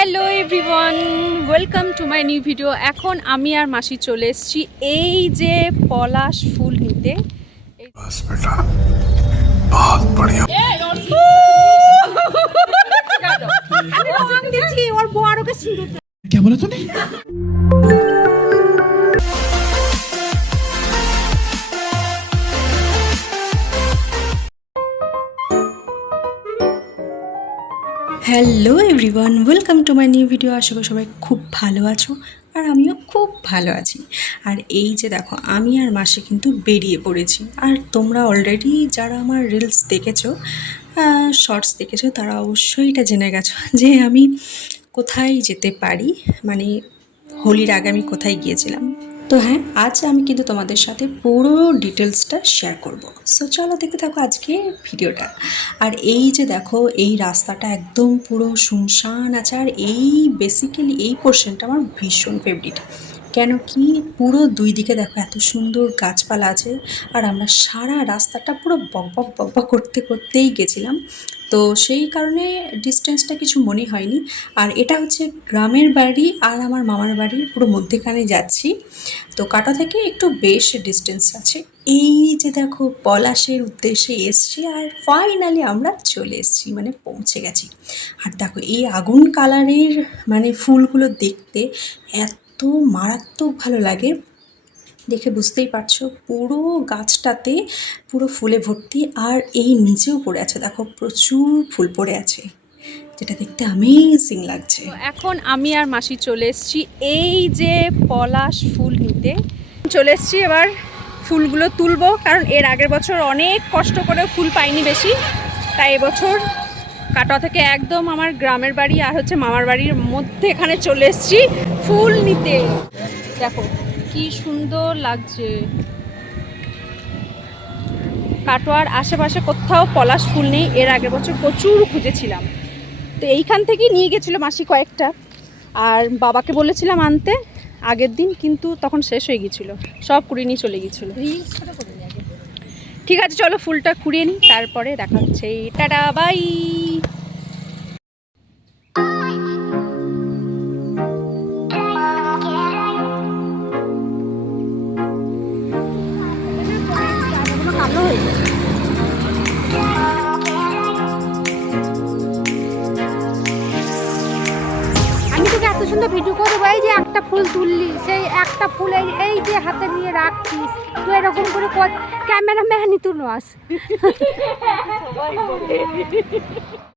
hello everyone welcome to my new video এখন আমি আর মাসি চলে এসেছি এই যে পলাশ ফুল নিতে बस बेटा बहुत बढ़िया क्या बोला तूने Hello everyone welcome to my new video আশা করি সবাই খুব ভালো আছো আর আমিও খুব ভালো আছি। আর এই যে দেখো, আমি আর মাসে কিন্তু বেরিয়ে পড়েছি। আর তোমরা অলরেডি যারা আমার রিলস দেখেছ শর্টস দেখেছ, তারা অবশ্যই এটা জেনে গেছো যে আমি কোথায় যেতে পারি। মানে হোলির আগে আমি কোথায় গিয়েছিলাম। তো হ্যাঁ আজ আমি কিন্তু তোমাদের সাথে পুরো ডিটেলসটা শেয়ার করব। সো চলো দেখতে থাকো আজকে ভিডিওটা। আর এই যে দেখো, এই রাস্তাটা একদম পুরো শুনশান আছে আর এই বেসিক্যালি এই পোর্শনটা আমার ভীষণ ফেভারিট কেন কি পুরো দুই দিকে দেখো এত সুন্দর গাছপালা আছে আর আমরা সারা রাস্তাটা পুরো বক বক বক বক করতে করতেই গেছিলাম। তো সেই কারণে ডিস্টেন্সটা কিছু মনে হয়নি। আর এটা হচ্ছে গ্রামের বাড়ি আর আমার মামার বাড়ির পুরো মধ্যেখানে যাচ্ছি। তো কাটা থেকে একটু বেশ ডিস্টেন্স আছে। এই যে দেখো পলাশের উদ্দেশ্যে এসছি আর ফাইনালি আমরা চলে এসেছি মানে পৌঁছে গেছি। আর দেখো এই আগুন কালারের মানে ফুলগুলো দেখতে এত মারাত্মক ভালো লাগে। দেখে বুঝতেই পারছ, পুরো গাছটাতে পুরো ফুলে ভর্তি আর এই নিচেও পড়ে আছে, দেখো প্রচুর ফুল পড়ে আছে। যেটা দেখতে অ্যামেজিং লাগছে। এখন আমি আর মাসি চলে এসেছি এই যে পলাশ ফুল নিতে। চলে এসেছি, এবার ফুলগুলো তুলবো, কারণ এর আগের বছর অনেক কষ্ট করে ফুল পাইনি বেশি, তাই এবছর কাটোয়া থেকে একদম আমার গ্রামের বাড়ি আর হচ্ছে মামার বাড়ির মধ্যে এখানে চলে এসেছি ফুল নিতে। দেখো, কি সুন্দর লাগছে। কাটোয়ার আশেপাশে কোথাও পলাশ ফুল নেই, এর আগের বছর প্রচুর খুঁজেছিলাম। তো এইখান থেকেই নিয়ে গেছিল মাসি কয়েকটা। আর বাবাকে বলেছিলাম আনতে আগের দিন, কিন্তু তখন শেষ হয়ে গেছিল। সব কুড়িয়ে নিয়ে চলে গেছিল। ঠিক আছে, চলো ফুলটা কুড়িয়ে নিই, তারপরে দেখা হচ্ছে। Tata, bye! করে ক্যামেরাম্যানই তুই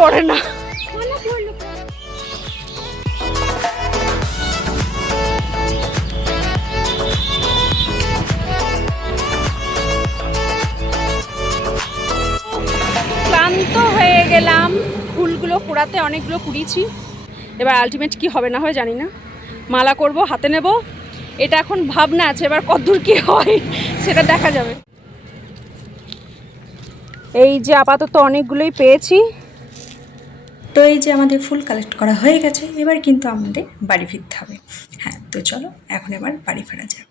পড়ে না। ক্লান্ত হয়ে গেলাম। ফুলগুলো কুড়াতে অনেকগুলো কুড়িয়েছি এবার আলটিমেট কি হবে না হয় জানি না। মালা করব, হাতে নেব। এটা এখন ভাবনা আছে, এবার কতদূর কি হয় সেটা দেখা যাবে। এই যে আপাতত অনেকগুলোই পেয়েছি। তো এই যে আমাদের ফুল কালেক্ট করা হয়ে গেছে, এবার কিন্তু আমাদের বাড়ি ফিরতে হবে। হ্যাঁ তো চলো এখন এবার বাড়ি ফেরা যাক।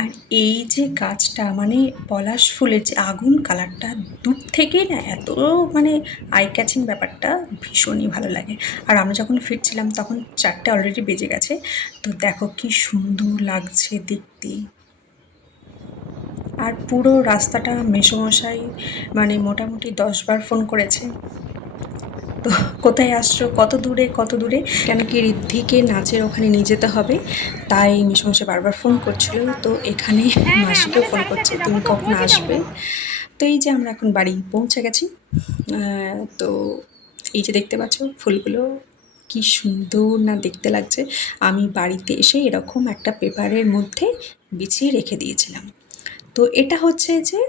আর এই যে গাছটা মানে পলাশ ফুলের যে আগুন কালারটা দূর থেকেই না এত মানে আই ক্যাচিং ব্যাপারটা ভীষণই ভালো লাগে। আর আমরা যখন ফিরছিলাম তখন চারটে অলরেডি বেজে গেছে। তো দেখো কি সুন্দর লাগছে দেখতে। আর পুরো রাস্তাটা মেসোমশাই মানে মোটামুটি দশবার ফোন করেছে। কোথায় আসছো, কত দূরে কত দূরে? কেন কি ঋদ্ধিকে নাচের ওখানে নিয়ে যেতে হবে? তাই মিশমশাই বারবার ফোন করছিল, তো এখানে মাসিকেও ফোন করছে, তুমি কখন আসবে? তো এই যে আমরা এখন বাড়ি পৌঁছে গেছি। তো এই যে দেখতে পাচ্ছ ফুলগুলো, কি সুন্দর না দেখতে লাগছে। আমি বাড়িতে এসে এরকম একটা পেপারের মধ্যে বিছিয়ে রেখে দিয়েছিলাম। তো এটা হচ্ছে যে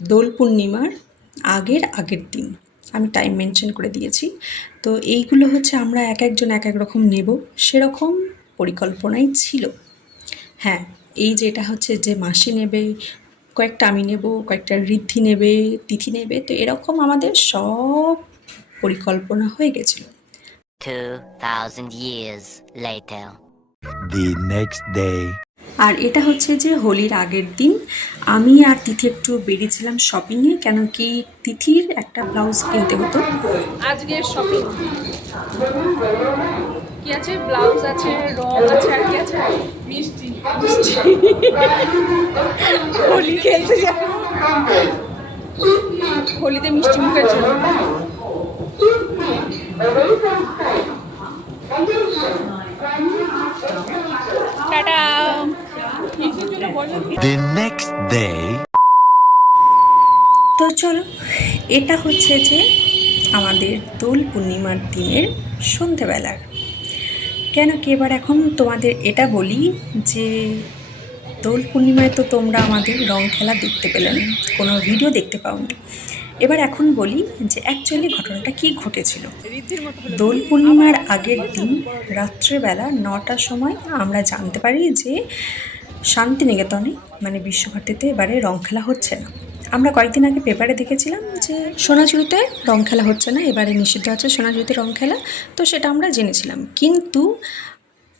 দোল পূর্ণিমার আগের আগের দিন। আমি টাইম মেনশন করে দিয়েছি তো এইগুলো হচ্ছে আমরা এক একজন এক এক রকম নেব সেরকম পরিকল্পনাই ছিল হ্যাঁ এই যে এটা হচ্ছে যে মাসি নেবে কয়েকটা আমি নেব কয়েকটা ঋদ্ধি নেবে তিথি নেবে তো এরকম আমাদের সব পরিকল্পনা হয়ে গেছিল 2,000 years later. the next day. আর এটা হচ্ছে যে হোলির আগের দিন। আমি আর তিথি একটু বেরিয়েছিলাম শপিংয়ে কেন কি তিথির একটা ব্লাউজ কিনতে হতো। আজকে শপিং কি আছে? ব্লাউজ আছে, রং আছে, আর কি আছে? মিষ্টি। মিষ্টি হোলি খেলতে হোলিতে মিষ্টি মুখের জন্য টাটা The next day. তো চলো এটা হচ্ছে যে আমাদের দোল পূর্ণিমার দিনের সন্ধেবেলার। কেন কি এবার এখন তোমাদের এটা বলি যে দোল পূর্ণিমায় তো তোমরা আমাদের রং খেলা দেখতে পেলে না কোনো ভিডিও দেখতে পাওনি। এবার এখন বলি যে অ্যাকচুয়ালি ঘটনাটা কি ঘটেছিল। দোল পূর্ণিমার আগের দিন রাত্রেবেলা নটার সময় আমরা জানতে পারি যে শান্তিনিকেতনে মানে বিশ্বভারতীতে এবারে রং খেলা হচ্ছে না। আমরা কয়েকদিন আগে পেপারে দেখেছিলাম যে সোনাঝুরিতে রং খেলা হচ্ছে না এবারে নিষিদ্ধ আছে সোনাঝুরিতে রং খেলা তো সেটা আমরা জেনেছিলাম। কিন্তু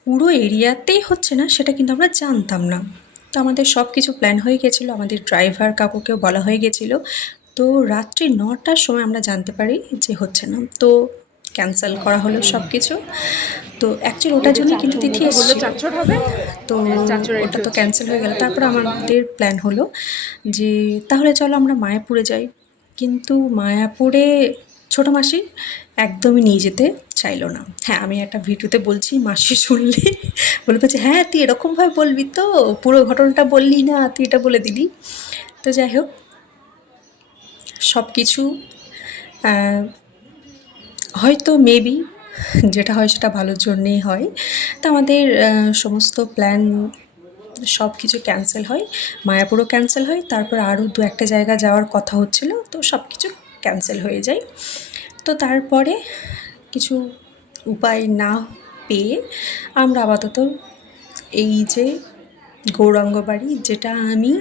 পুরো এরিয়াতেই হচ্ছে না সেটা কিন্তু আমরা জানতাম না। তো আমাদের সব কিছু প্ল্যান হয়ে গেছিল আমাদের ড্রাইভার কাকুকেও বলা হয়ে গেছিল তো রাত্রি নটার সময় আমরা জানতে পারি যে হচ্ছে না। তো ক্যান্সেল করা হলো সব কিছু তো অ্যাকচুয়ালি ওটার জন্য কিন্তু তিথি এসেছিল চাচর হবে? তো ওটা তো ক্যান্সেল হয়ে গেল। তারপর আমাদের প্ল্যান হলো যে তাহলে চলো আমরা মায়াপুরে যাই। কিন্তু মায়াপুরে ছোটো মাসি একদমই নিয়ে যেতে চাইলো না। হ্যাঁ আমি একটা ভিডিওতে বলছি মাসি শুনলে বলবে যে হ্যাঁ তুই এরকমভাবে বলবি তো। পুরো ঘটনাটা বললি না তুই এটা বলে দিলি। তো যাই হোক সব কিছু হয়তো মেবি যেটা হয় সেটা ভালোর জন্যেই হয়। তো আমাদের সমস্ত প্ল্যান সব কিছু ক্যান্সেল হয়, মায়াপুরও ক্যান্সেল হয়, তারপর আরও দু একটা জায়গা যাওয়ার কথা হচ্ছিল, তো সব কিছু ক্যান্সেল হয়ে যায়। তো তারপরে কিছু উপায় না পেয়ে আমরা আপাতত এই যে গৌরাঙ্গ বাড়ি যেটা আমি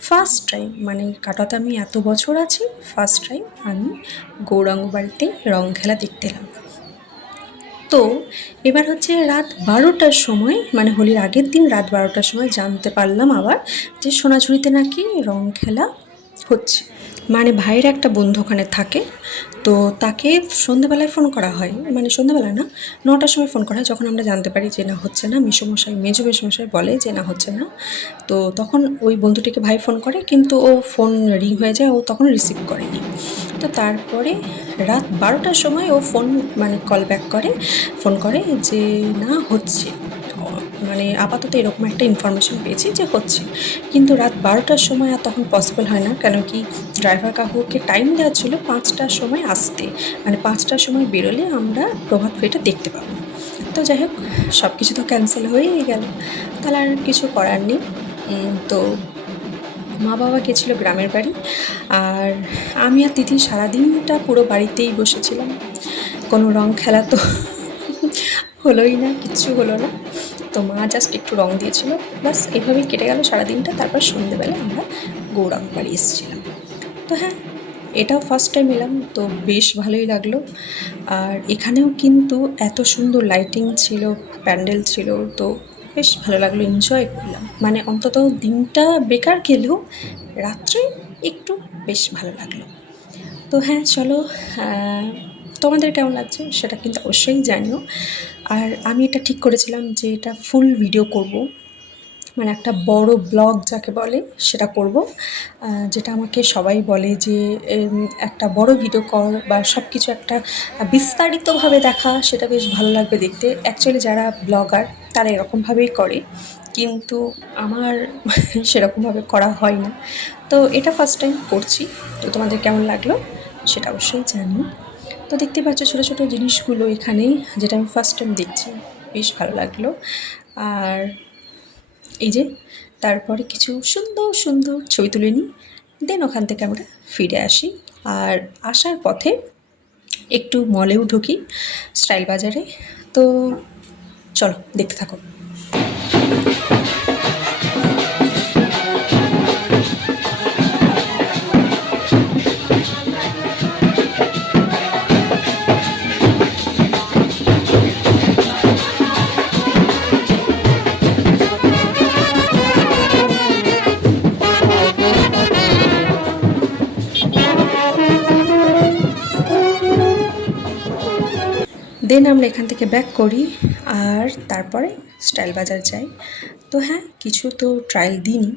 ফার্স্ট টাইম মানে কাটাতে আমি এত বছর আছি ফার্স্ট টাইম আমি গৌরাঙ্গ বাড়িতে রং খেলা দেখতে এলাম। তো এবার হচ্ছে রাত বারোটার সময় মানে হোলির আগের দিন রাত বারোটার সময় জানতে পারলাম আবার যে সোনাঝুরিতে নাকি রং খেলা হচ্ছে। মানে ভাইয়ের একটা বন্ধু ওখানে থাকে, তো তাকে সন্ধ্যেবেলায় ফোন করা হয়। মানে সন্ধ্যেবেলা না, নটার সময় ফোন করা হয়। যখন আমরা জানতে পারি যে না, হচ্ছে না, মেসোমশাই, মেজো মেসোমশাই বলে যে না, হচ্ছে না, তো তখন ওই বন্ধুটিকে ভাই ফোন করে, কিন্তু ও ফোন রিং হয়ে যায়, ও তখন রিসিভ করেনি। তো তারপরে রাত বারোটার সময় ও ফোন মানে কল ব্যাক করে ফোন করে যে না, হচ্ছে। মানে আপাতত এরকম একটা ইনফরমেশন পেয়েছি যে হচ্ছে। কিন্তু রাত বারোটার সময় আর তখন পসিবল হয় না, কেন কি ড্রাইভার কাকুকে টাইম দেওয়া ছিল পাঁচটার সময় আসতে। মানে পাঁচটার সময় বেরোলে আমরা প্রভাত ফেরিটা দেখতে পাবো। তো যাই হোক সব কিছু তো ক্যান্সেল হয়েই গেল। তাহলে আর কিছু করার নেই। তো মা বাবা গেছিল গ্রামের বাড়ি। আর আমি আর তিথি সারাদিনটা পুরো বাড়িতেই বসেছিলাম। কোনো রং খেলা তো হলোই না, কিচ্ছু হলো না। তো মা জাস্ট একটু রং দিয়েছিল বাস এভাবেই কেটে গেল সারাদিনটা। তারপর সন্ধেবেলা আমরা গৌরাঙ্গ বাড়ি এসেছিলাম। তো হ্যাঁ এটাও ফার্স্ট টাইম এলাম, তো বেশ ভালোই লাগল। আর এখানেও কিন্তু এত সুন্দর লাইটিং ছিল, প্যান্ডেল ছিল, তো বেশ ভালো লাগল এনজয় করলাম। মানে অন্তত দিনটা বেকার গেলেও রাত্রে একটু বেশ ভালো লাগল। তো হ্যাঁ চলো তোমাদের কেমন লাগছে সেটা কিন্তু অবশ্যই জানিও। আর আমি এটা ঠিক করেছিলাম যে এটা ফুল ভিডিও করব। মানে একটা বড় ব্লগ যাকে বলে, সেটা করব। যেটা আমাকে সবাই বলে যে একটা বড় ভিডিও কর বা সব কিছু একটা বিস্তারিতভাবে দেখা, সেটা বেশ ভালো লাগবে দেখতে। অ্যাকচুয়ালি যারা ব্লগার তারা এরকমভাবেই করে। কিন্তু আমার সেরকমভাবে করা হয় না তো এটা ফার্স্ট টাইম করছি। তো তোমাদের কেমন লাগল, সেটা অবশ্যই জানি তো দেখতে পাচ্ছ ছোটো ছোটো জিনিসগুলো এখানেই, যেটা আমি ফার্স্ট টাইম দেখছি। বেশ ভালো লাগল। আর এই যে, তারপরে কিছু সুন্দর সুন্দর ছবি তুলে নিই। দেন ওখান থেকে আমরা ফিরে আসি। আর আসার পথে একটু মলেও ঢুকি, স্টাইল বাজারে। তো চলো, দেখতে থাকো। দেন আমরা এখান থেকে ব্যাক করি আর তারপরে স্টাইল বাজার যাই। তো হ্যাঁ কিছু তো ট্রায়াল দিইনি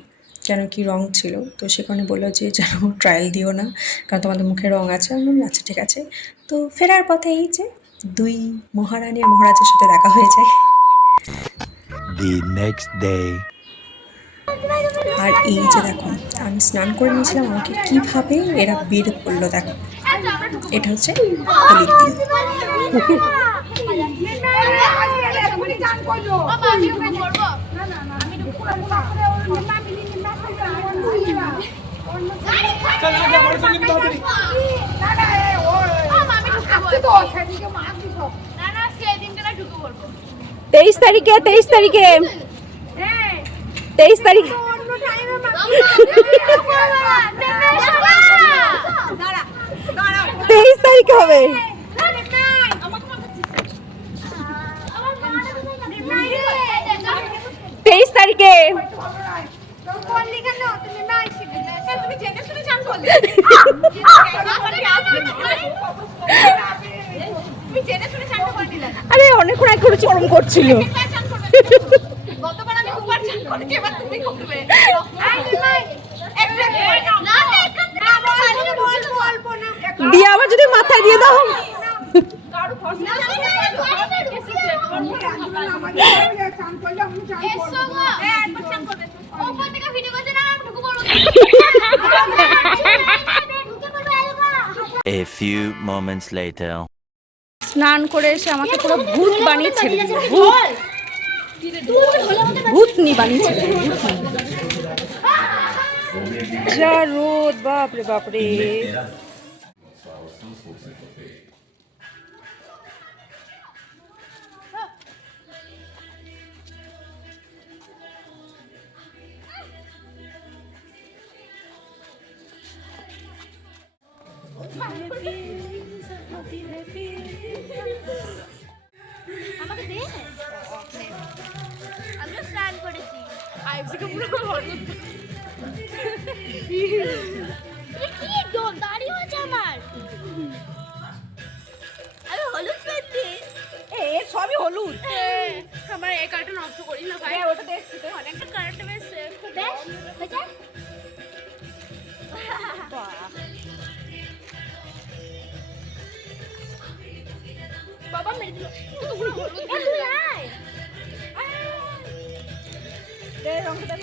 কেন কি রং ছিল। তো সেখানে বলল যে যেন ট্রায়াল দিও না কারণ তোমাদের মুখে রং আছে। আমি বললাম, আচ্ছা ঠিক আছে। তো ফেরার পথে এই যে দুই মহারানী আর মহারাজের সাথে দেখা হয়ে যায়। The next day. আর এই যে দেখো আমি স্নান করে নিয়েছিলাম আমাকে কীভাবে এরা বের করল দেখো। এটা হচ্ছে হোলির দিন। তেইশ তারিখে তেইশ তারিখে। তেইশ তারিখ। তেইশ তারিখে হবে। আরে অনেকক্ষণ আগে করে চরম করছিল। দিয়ে আবার যদি মাথায় দিয়ে দাও। A few moments later. স্নান করে এসে আমাকে পুরো ভূত বানিয়ে ছেড়ে দিল ভূত। নি বানিয়ে ছেড়ে দিল যা রোদ বাপরে বাপরে। কি ডোল দাঁড়িয়ে আছে আমার আমি হলুদ পেয়েছি এ সবই হলুদ আমার এই কার্টুন নষ্ট করিস না ভাই ওটা দেখছি তো অনেকটা কার্টুন বেশ বেশ হয়েছে বাবা মেরে দিল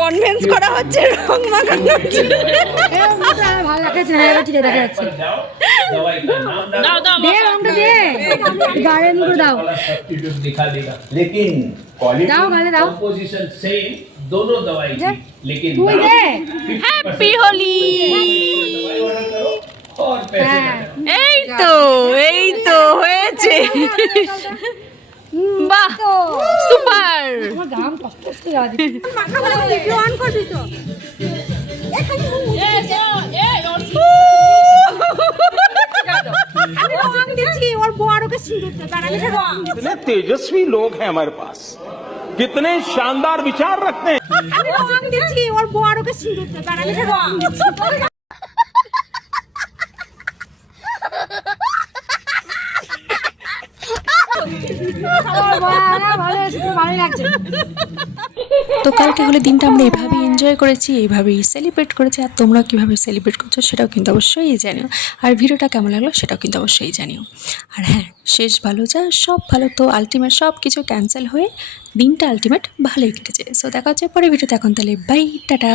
কনভিন্স করা হচ্ছে রং মাখানোর জন্য। ভালো লাগছে হ্যাঁ এবার ঠিক দেখা যাচ্ছে दवाई का नाम डालो দে রংটা দে গাড়ি মুখে দাও वाला सब्स्टिट्यूट दिखा देगा लेकिन क्वालिटी দাও গালে দাও कंपोजिशन सेम दोनों दवाई की लेकिन তুই नाम এই তো এই তো হয়েছে বাহ সুপার আমার গাম কষ্ট করতে যাওয়া দিচ্ছি অন করবি তো আমি রং দিচ্ছি ওর বড়কে সিঁদুর দেবে আর আমি সে রং कितने तेजस्वी लोग हैं हमारे पास कितने शानदार विचार रखते हैं আমি রং দিচ্ছি ওর বড়কে তো কালকে হলে দিনটা আমরা এভাবেই এনজয় করেছি এইভাবেই সেলিব্রেট করেছি, আর তোমরা কীভাবে সেলিব্রেট করছ সেটাও কিন্তু অবশ্যই জানিও। আর ভিডিওটা কেমন লাগল সেটাও কিন্তু অবশ্যই জানিও। আর হ্যাঁ শেষ ভালো যা, সব ভালো তো আলটিমেট সব কিছু ক্যান্সেল হয়ে দিনটা আলটিমেট ভালোই কেটেছে। সো দেখা হচ্ছে পরে ভিডিওতে এখন তাহলে। Bye tata.